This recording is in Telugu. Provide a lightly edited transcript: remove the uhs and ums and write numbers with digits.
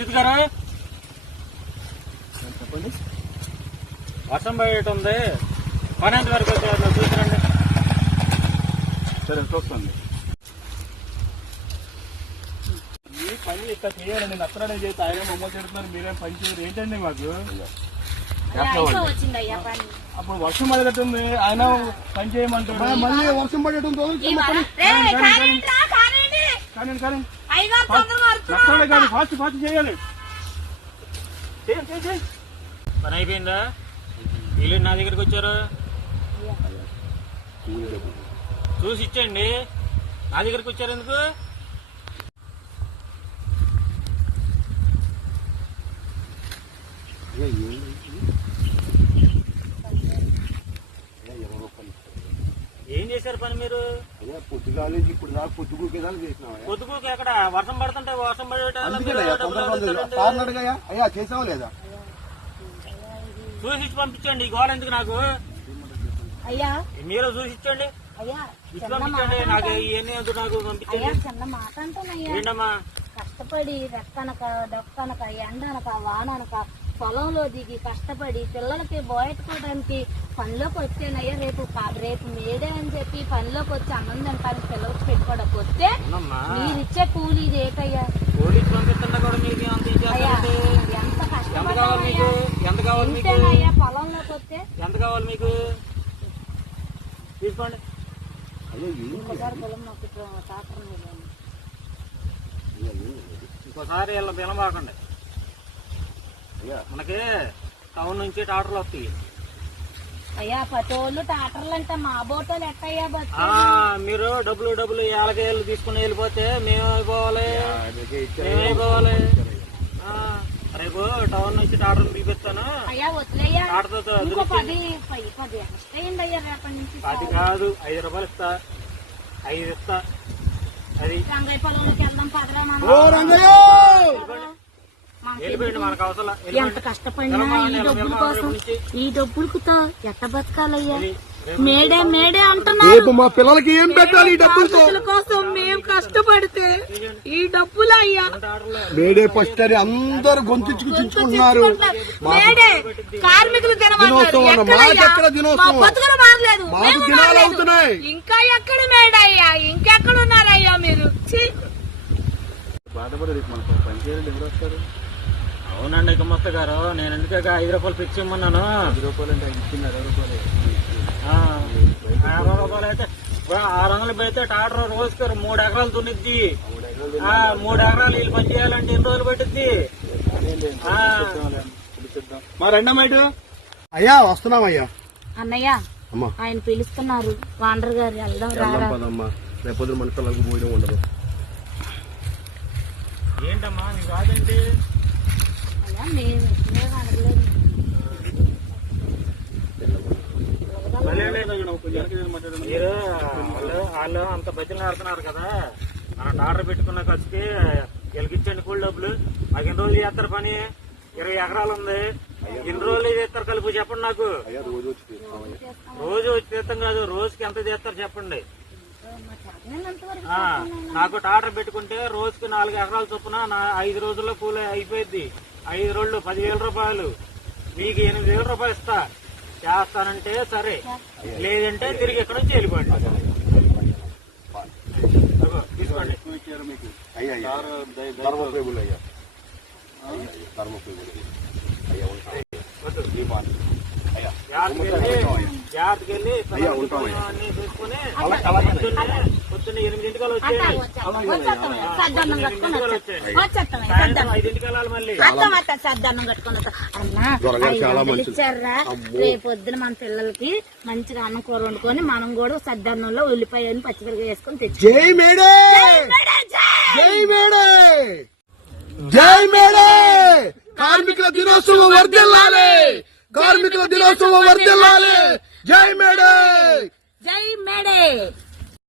అచ్యుత్ గారు చెప్పండి. వర్షం బయట ఉంది, పని ఎంత వరకు వచ్చారు చూసారండి. సరే చూస్తాండి. ఈ పని ఇక్కడ చేయాలండి, నత్తరాడే చేస్తే ఆయన మమ్మల్ని చెడుతున్నారు, మీరేం పని చేయరు ఏంటండి మాకు. అప్పుడు వర్షం పడేటట్టుంది, ఆయన పని చేయమంటారు, మళ్ళీ వర్షం పడేటట్టు కానీ ఫాస్ట్ ఫాస్ట్ చేయాలి. పని అయిపోయిందా? వీళ్ళు నా దగ్గరికి వచ్చారు, చూసి ఇచ్చండి. నా దగ్గరికి వచ్చారు ఎందుకు? ఏం చేశారు పని మీరు? పొద్దుగాలి ఇప్పుడు దాకా పొద్దుగూకి ఎక్కడ వర్షం పడుతుంటే వర్షం అయ్యా చేసావా లేదా? చూసి ఇచ్చి పంపించండి. ఈ గోడ ఎందుకు నాకు? అయ్యా మీరు చూసి ఇచ్చండి, ఇచ్చి పంపించండి. నాకు ఇవన్నీ ఎందుకు నాకు పంపించండి. చిన్న మాట అంటానయ్యా, ఏంటమ్మా కష్టపడి రెక్కనక డొక్కనక ఎండనక వాననక పొలంలో దిగి కష్టపడి పిల్లలకి బోయెట్టుకోవడానికి పనిలోకి వచ్చానయ్యా. రేపు మేడే అని చెప్పి పనిలోకి వచ్చి అన్నం తినడానికి పిల్లలకి పెట్టుకోవడానికి వస్తే మీరిచ్చే కూలీ రేటయ్యా. ఎంత కష్టపడ్డాయ్యా పొలంలోకి వస్తే. ఎంత కావాలి మీకు? తీసుకోండి. పొలం మాకు ట్రాక్టర్ ఇంకోసారి వీళ్ళ వినబాకండి. మనకి టౌన్ నుంచి టాటర్లు వస్తాయి. అయ్యా పటోళ్ళు టాటర్లు అంటే మా బోటోలు ఎట్టయ్యా? మీరు డబ్బులు ఏళ్ళకేళ్ళు తీసుకుని వెళ్ళిపోతే మేమైపోవాలి. రేపు టౌన్ నుంచి టాటర్లు తీపిస్తాను. అయ్యా వదిలేయ్యా, టాటర్తో 10 ఎక్స్ట్రా అయ్యా రేపటి నుంచి. 10 కాదు, 5 రూపాయలు ఇస్తా, 5 ఇస్తా. అది రంగయ్య పొలంలోకి వెళ్దాం పదరా. మనకు అవసరం. ఎంత కష్టపడినా ఈ డబ్బుల కోసం, ఈ డబ్బులకు ఎట్ట బతకాలయ్యా? మేడే అంటున్నారు. మా పిల్లలకి ఏం పెట్టాలి? ఈ డబ్బుల కోసం మేము కష్టపడితే ఈ డబ్బులు అయ్యా. మేడే ఫస్ట్ అని అందరు గొంతుకుంటున్నారు. మేడే కార్మికులు బతుకులు మారలేదు, దినాలు అవుతున్నాయి. ఇంకా ఎక్కడ మేడయ్యా? ఇంకెక్కడ ఉన్నారయ్యా మీరు? బాధపడేది మనకు పని చేయాలంటే ఎవరు వస్తారు? అవునండి గుమస్త గారు, నేను ఎందుకు 5 రూపాయలు ఫిక్స్ ఇమ్మన్నాను. 10 రూపాయలు అంటే ఇచ్చింది 60 రూపాయలు. 60 రూపాయలు అయితే 600 పెడితే టాటర్ రోజుకి 3 ఎకరాలు దున్నిద్ది. 3 ఎకరాలు వీళ్ళు పని చేయాలంటే ఎన్ని రోజులు పట్టిద్ది? మా రెండమ్మాయిటు అయ్యా వస్తున్నామయ్యా. అన్నయ్య ఆయన పిలుస్తున్నారు, వాండర్ గారు. వెళ్దాం రాదమ్మా, రేపొద్దు మన పిల్లలకు పోయడం ఉండదు. ఏంటమ్మా నీకు కాదండి? మీరు వాళ్ళు అంత బతిలు ఆడుతున్నారు కదా, మన టాటర్ పెట్టుకున్న ఖర్చుకి వీళ్ళకి ఇచ్చండి కూలి డబ్బులు. మాకు ఎన్ని రోజులు చేస్తారు పని? 20 ఎకరాలు ఉంది. ఎన్ని రోజులు చేస్తారు కలుపు చెప్పండి నాకు. రోజు వచ్చి తీస్తాం కాదు, రోజుకి ఎంత చేస్తారు చెప్పండి. నాకు టాటర్ పెట్టుకుంటే రోజుకి 4 ఎకరాల చొప్పున 5 రోజుల్లో కూలి అయిపోయింది. 5 రోజులు 10,000 రూపాయలు. మీకు 8,000 రూపాయలు ఇస్తా. చేస్తానంటే సరే, లేదంటే తిరిగి ఎక్కడి నుంచి వెళ్ళిపోండి. తీసుకోండి. జాగ్రత్తకి వెళ్ళి అన్ని చూసుకుని పొద్దున్న 8 వచ్చేయండి. 5 వెళ్ళాలి మళ్ళీ. సద్దన్నం కట్టుకున్నా అన్నా ఇచ్చారా? రేపొద్దున మన పిల్లలకి మంచిగా అన్నం కూర వండుకొని మనం కూడా సద్దన్నంలో ఉల్లిపాయలు పచ్చిమిరపకాయ వేసుకొని తెచ్చి. జై మేడే, జై మేడే, జై మేడే. కార్మికుల దినోత్సవం వర్ధిల్లాలి, కార్మికుల దినోత్సవం వర్ధిల్లాలి. జై మేడే, జై మేడే.